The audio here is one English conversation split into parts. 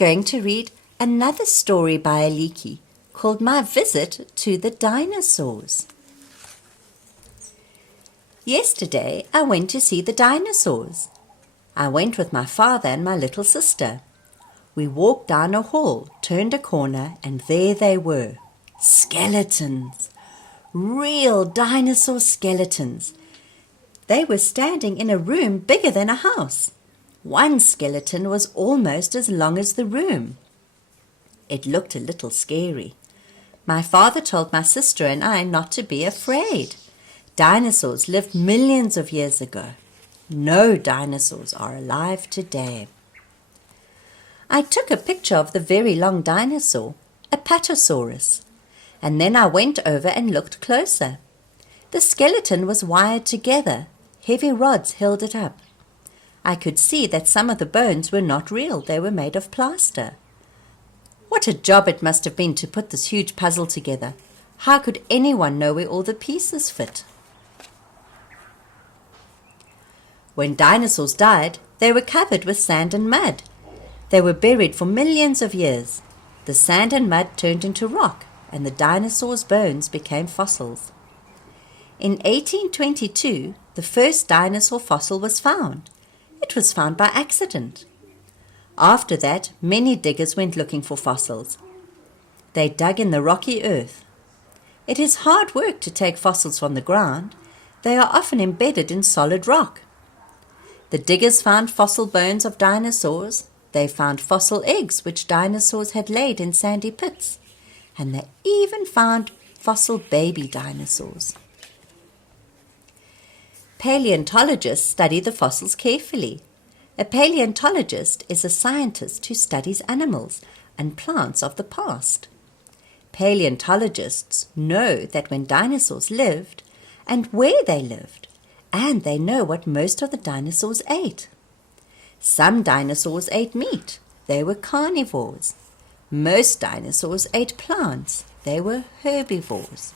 going to read another story by Aliki called My Visit to the Dinosaurs. Yesterday I went to see the dinosaurs. I went with my father and my little sister. We walked down a hall, turned a corner, and there they were. Skeletons. Real dinosaur skeletons. They were standing in a room bigger than a house. One skeleton was almost as long as the room. It looked a little scary. My father told my sister and I not to be afraid. Dinosaurs lived millions of years ago. No dinosaurs are alive today. I took a picture of the very long dinosaur, Apatosaurus, and then I went over and looked closer. The skeleton was wired together. Heavy rods held it up. I could see that some of the bones were not real. They were made of plaster. What a job it must have been to put this huge puzzle together. How could anyone know where all the pieces fit? When dinosaurs died, they were covered with sand and mud. They were buried for millions of years. The sand and mud turned into rock, and the dinosaurs' bones became fossils. In 1822, the first dinosaur fossil was found. It was found by accident. After that, many diggers went looking for fossils. They dug in the rocky earth. It is hard work to take fossils from the ground. They are often embedded in solid rock. The diggers found fossil bones of dinosaurs. They found fossil eggs which dinosaurs had laid in sandy pits. And they even found fossil baby dinosaurs. Paleontologists study the fossils carefully. A paleontologist is a scientist who studies animals and plants of the past. Paleontologists know that when dinosaurs lived and where they lived, and they know what most of the dinosaurs ate. Some dinosaurs ate meat. They were carnivores. Most dinosaurs ate plants. They were herbivores.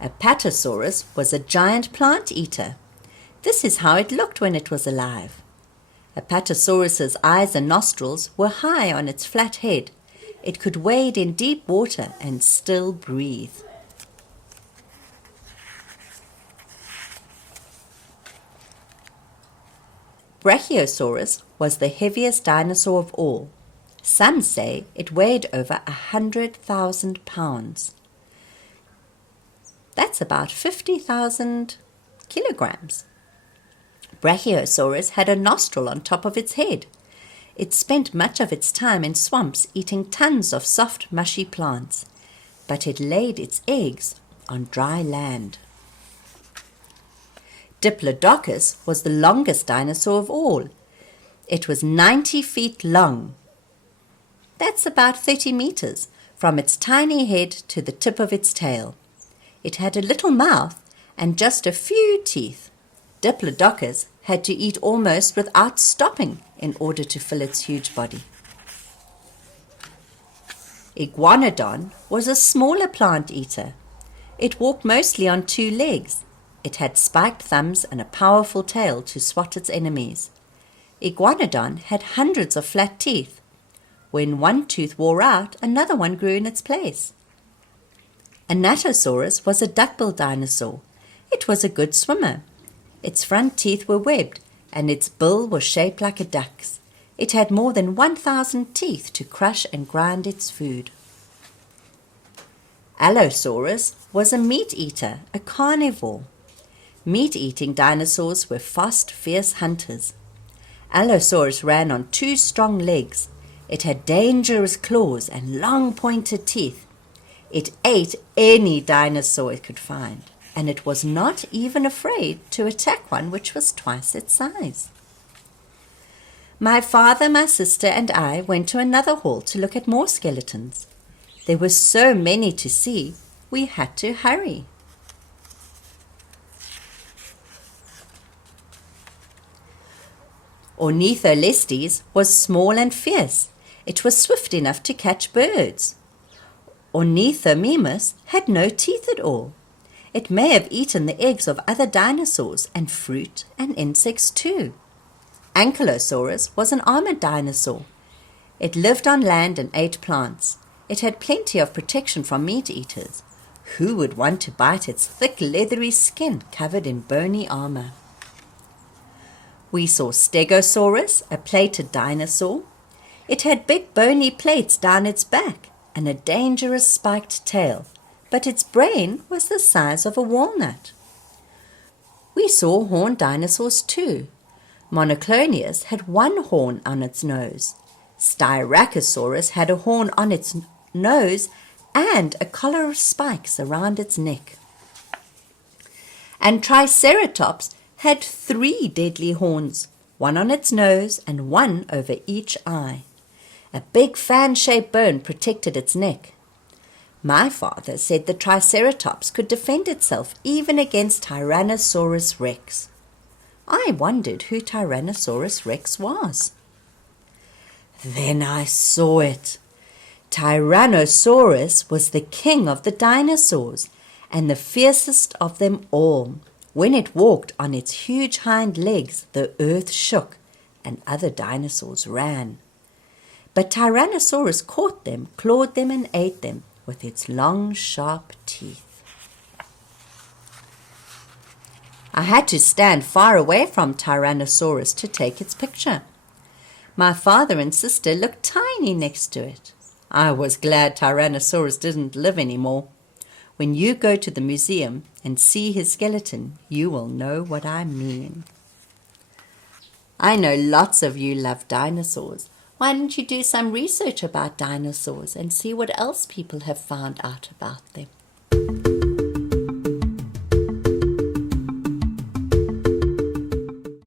Apatosaurus was a giant plant eater. This is how it looked when it was alive. Apatosaurus's eyes and nostrils were high on its flat head. It could wade in deep water and still breathe. Brachiosaurus was the heaviest dinosaur of all. Some say it weighed over 100,000 pounds. That's about 50,000 kilograms. Brachiosaurus had a nostril on top of its head. It spent much of its time in swamps eating tons of soft, mushy plants, but it laid its eggs on dry land. Diplodocus was the longest dinosaur of all. It was 90 feet long. That's about 30 meters, from its tiny head to the tip of its tail. It had a little mouth and just a few teeth. Diplodocus had to eat almost without stopping in order to fill its huge body. Iguanodon was a smaller plant eater. It walked mostly on two legs. It had spiked thumbs and a powerful tail to swat its enemies. Iguanodon had hundreds of flat teeth. When one tooth wore out, another one grew in its place. Ankylosaurus was a duck-billed dinosaur. It was a good swimmer. Its front teeth were webbed, and its bill was shaped like a duck's. It had more than 1,000 teeth to crush and grind its food. Allosaurus was a meat-eater, a carnivore. Meat-eating dinosaurs were fast, fierce hunters. Allosaurus ran on two strong legs. It had dangerous claws and long pointed teeth. It ate any dinosaur it could find, and it was not even afraid to attack one which was twice its size. My father, my sister, and I went to another hall to look at more skeletons. There were so many to see, we had to hurry. Ornitholestes was small and fierce. It was swift enough to catch birds. Ornithomimus had no teeth at all. It may have eaten the eggs of other dinosaurs and fruit and insects too. Ankylosaurus was an armored dinosaur. It lived on land and ate plants. It had plenty of protection from meat eaters. Who would want to bite its thick, leathery skin covered in bony armor? We saw Stegosaurus, a plated dinosaur. It had big bony plates down its back and a dangerous spiked tail, but its brain was the size of a walnut. We saw horned dinosaurs too. Monoclonius had one horn on its nose. Styracosaurus had a horn on its nose and a collar of spikes around its neck. And Triceratops had 3 deadly horns, one on its nose and one over each eye. A big fan-shaped bone protected its neck. My father said the Triceratops could defend itself even against Tyrannosaurus Rex. I wondered who Tyrannosaurus Rex was. Then I saw it. Tyrannosaurus was the king of the dinosaurs and the fiercest of them all. When it walked on its huge hind legs, the earth shook and other dinosaurs ran. But Tyrannosaurus caught them, clawed them, and ate them with its long, sharp teeth. I had to stand far away from Tyrannosaurus to take its picture. My father and sister looked tiny next to it. I was glad Tyrannosaurus didn't live anymore. When you go to the museum and see his skeleton, you will know what I mean. I know lots of you love dinosaurs. Why don't you do some research about dinosaurs and see what else people have found out about them?